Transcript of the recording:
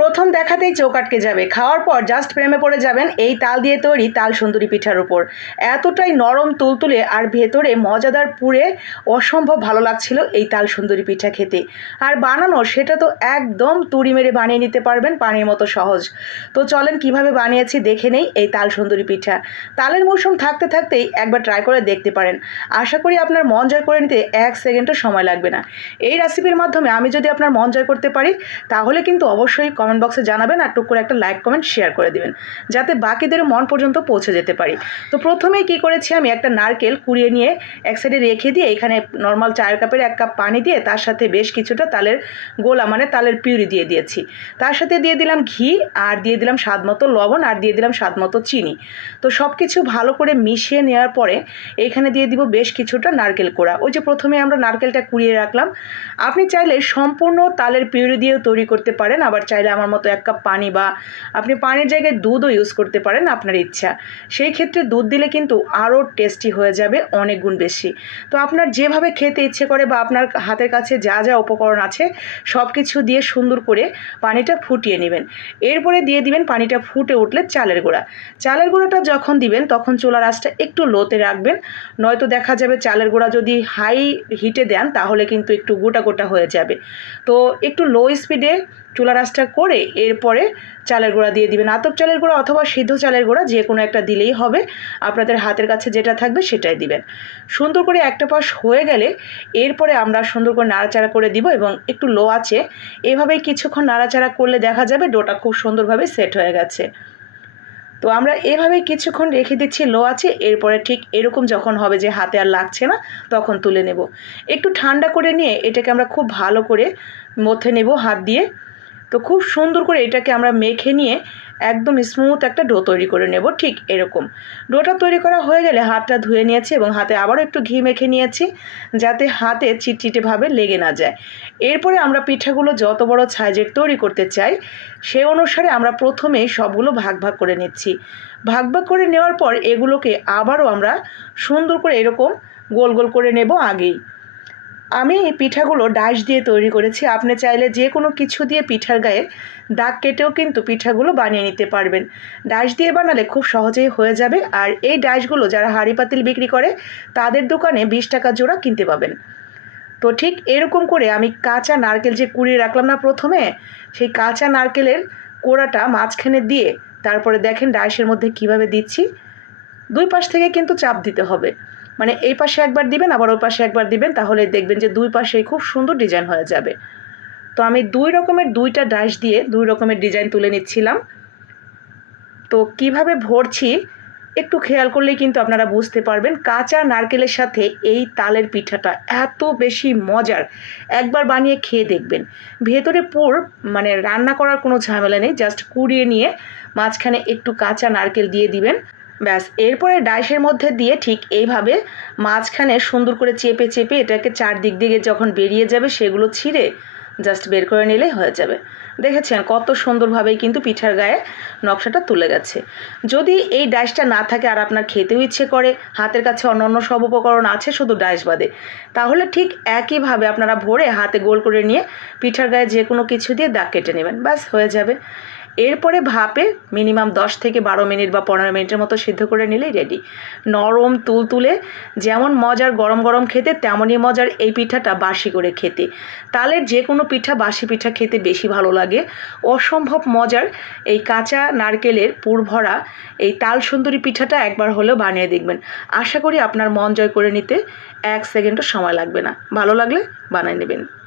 প্রথম দেখাতেই চোখ আটকে যাবে। খাওয়ার পর জাস্ট প্রেমে পড়ে যাবেন এই তাল দিয়ে তৈরি তাল সুন্দরী পিঠার উপর। এতটাই নরম তুলতুলে আর ভেতরে মজাদার পুরে অসম্ভব ভালো লাগছিল এই তাল সুন্দরী পিঠা খেতে। আর বানানো সেটা তো একদম তুড়ি মেরে বানিয়ে নিতে পারবেন পানির মতো সহজ। তো চলেন কীভাবে বানিয়েছি দেখে নেই এই তাল সুন্দরী পিঠা। তালের মৌসুম থাকতে থাকতেই একবার ট্রাই করে দেখতে পারেন। আশা করি আপনার মন জয় করে নিতে এক সেকেন্ডও সময় লাগবে না। এই রেসিপির মাধ্যমে আমি যদি আপনার মন জয় করতে পারি, তাহলে কিন্তু অবশ্যই কমেন্ট বক্সে জানাবেন আর টুক করে একটা লাইক কমেন্ট শেয়ার করে দিবেন, যাতে বাকিদের মন পর্যন্ত পৌঁছে যেতে পারি। তো প্রথমেই কি করেছি আমি, একটা নারকেল কুড়িয়ে নিয়ে এক সাইডে রেখে দিয়ে এখানে নর্মাল চায়ের কাপের এক কাপ পানি দিয়ে তার সাথে বেশ কিছুটা তালের গোলা মানে তালের পিউরি দিয়ে দিয়েছি। তার সাথে দিয়ে দিলাম ঘি আর দিয়ে দিলাম স্বাদ মতো লবণ আর দিয়ে দিলাম স্বাদ মতো চিনি। তো সব কিছু ভালো করে মিশিয়ে নেওয়ার পরে এখানে দিয়ে দিব বেশ কিছুটা নারকেল কোড়া। ওই যে প্রথমে আমরা নারকেলটা কুড়িয়ে রাখলাম। আপনি চাইলে সম্পূর্ণ তালের পিউরি দিয়েও তৈরি করতে পারেন, আবার চাইলে আমার মতো এক কাপ পানি বা আপনি পানির জায়গায় দুধও ইউজ করতে পারেন আপনার ইচ্ছা। সেই ক্ষেত্রে দুধ দিলে কিন্তু আরও টেস্টি হয়ে যাবে, অনেক গুণ বেশি। তো আপনার যেভাবে খেতে ইচ্ছে করে বা আপনার হাতের কাছে যা যা উপকরণ আছে সব কিছু দিয়ে সুন্দর করে পানিটা ফুটিয়ে নেবেন। এরপরে দিয়ে দিবেন পানিটা ফুটে উঠলে চালের গুঁড়া। চালের গুঁড়াটা যখন দিবেন, তখন চুলার আঁচটা একটু লোতে রাখবেন। নয়তো দেখা যাবে চালের গুঁড়া যদি হাই হিটে দেন, তাহলে কিন্তু একটু গোটা গোটা হয়ে যাবে। তো একটু লো স্পিডে চুলা রাসটা করে এরপরে চালের গুঁড়া দিয়ে দিবেন। আতপ চালের গুঁড়া অথবা সিদ্ধ চালের গুঁড়া যে কোনো একটা দিলেই হবে। আপনাদের হাতের কাছে যেটা থাকবে সেটাই দিবেন। সুন্দর করে একটা পাশ হয়ে গেলে এরপরে আমরা সুন্দর করে নাড়াচাড়া করে দিব এবং একটু লো আছে। এভাবেই কিছুক্ষণ নাড়াচাড়া করলে দেখা যাবে ডোটা খুব সুন্দরভাবে সেট হয়ে গেছে। তো আমরা এভাবেই কিছুক্ষণ রেখে দিচ্ছি, লো আছে। এরপরে ঠিক এরকম যখন হবে যে হাতে আর লাগছে না, তখন তুলে নেব। একটু ঠান্ডা করে নিয়ে এটাকে আমরা খুব ভালো করে মধ্যে নেব হাত দিয়ে। তো খুব সুন্দর করে এটাকে আমরা মেখে নিয়ে একদম স্মুথ একটা ডো তৈরি করে নেব, ঠিক এরকম। ডোটা তৈরি করা হয়ে গেলে হাতটা ধুয়ে নিয়েছি এবং হাতে আবারও একটু ঘি মেখে নিয়েছি, যাতে হাতে চিটচিটেভাবে লেগে না যায়। এরপরে আমরা পিঠাগুলো যত বড় সাইজের তৈরি করতে চাই, সে অনুসারে আমরা প্রথমেই সবগুলো ভাগ ভাগ করে নিচ্ছি। ভাগ ভাগ করে নেওয়ার পর এগুলোকে আবারও আমরা সুন্দর করে এরকম গোল গোল করে নেব আগেই। আমি এই পিঠাগুলো ডাইশ দিয়ে তৈরি করেছি। আপনি চাইলে যে কোনো কিছু দিয়ে পিঠার গায়ে দাগ কেটেও কিন্তু পিঠাগুলো বানিয়ে নিতে পারবেন। ডাইশ দিয়ে বানালে খুব সহজেই হয়ে যাবে আর এই ডাইশগুলো যারা হাঁড়ি পাতিল বিক্রি করে, তাদের দোকানে বিশ টাকা জোড়া কিনতে পাবেন। তো ঠিক এরকম করে আমি কাঁচা নারকেল যে কুড়িয়ে রাখলাম না প্রথমে, সেই কাঁচা নারকেলের কোড়াটা মাঝখানে দিয়ে তারপরে দেখেন ডাইশের মধ্যে কীভাবে দিচ্ছি। দুই পাশ থেকে কিন্তু চাপ দিতে হবে। মানে এই পাশে একবার দিবেন, আবার ওই পাশে একবার দিবেন, তাহলে দেখবেন যে দুই পাশেই খুব সুন্দর ডিজাইন হয়ে যাবে। তো আমি দুই রকমের দুইটা ডাইশ দিয়ে দুই রকমের ডিজাইন তুলে নিচ্ছিলাম। তো কীভাবে ভরছি, একটু খেয়াল করলেই কিন্তু আপনারা বুঝতে পারবেন, কাঁচা নারকেলের সাথে এই তালের পিঠাটা এত বেশি মজার। একবার বানিয়ে খেয়ে দেখবেন। ভেতরে পুর মানে রান্না করার কোনো ঝামেলা নেই জাস্ট কুড়িয়ে নিয়ে মাঝখানে একটু কাঁচা নারকেল দিয়ে দিবেন। ব্যাস, এরপরে ডাইসের মধ্যে দিয়ে ঠিক এইভাবে মাঝখানে সুন্দর করে চেপে চেপে এটাকে চারদিক দিকে যখন বেরিয়ে যাবে সেগুলো ছিঁড়ে জাস্ট বের করে নিলেই হয়ে যাবে। দেখেছেন কত সুন্দরভাবেই কিন্তু পিঠার গায়ে নকশাটা তুলে গেছে। যদি এই ডাইসটা না থাকে আর আপনার খেতেও ইচ্ছে করে, হাতের কাছে অন্য অন্য সব উপকরণ আছে শুধু ডাইস বাদে, তাহলে ঠিক একইভাবে আপনারা ভরে হাতে গোল করে নিয়ে পিঠার গায়ে যে কোনো কিছু দিয়ে দাগ কেটে নেবেন, ব্যাস হয়ে যাবে। এরপরে ভাপে মিনিমাম দশ থেকে বারো মিনিট বা পনেরো মিনিটের মতো সিদ্ধ করে নিলেই রেডি নরম তুলতুলে যেমন মজার গরম গরম খেতে, তেমনই মজার এই পিঠাটা বাসি করে খেতে। তালের যে কোনো পিঠা বাসি পিঠা খেতে বেশি ভালো লাগে। অসম্ভব মজার এই কাঁচা নারকেলের পুর ভরা এই তাল সুন্দরী পিঠাটা একবার হলেও বানিয়ে দেখবেন। আশা করি আপনার মন জয় করে নিতে এক সেকেন্ডও সময় লাগবে না। ভালো লাগলে বানিয়ে নেবেন।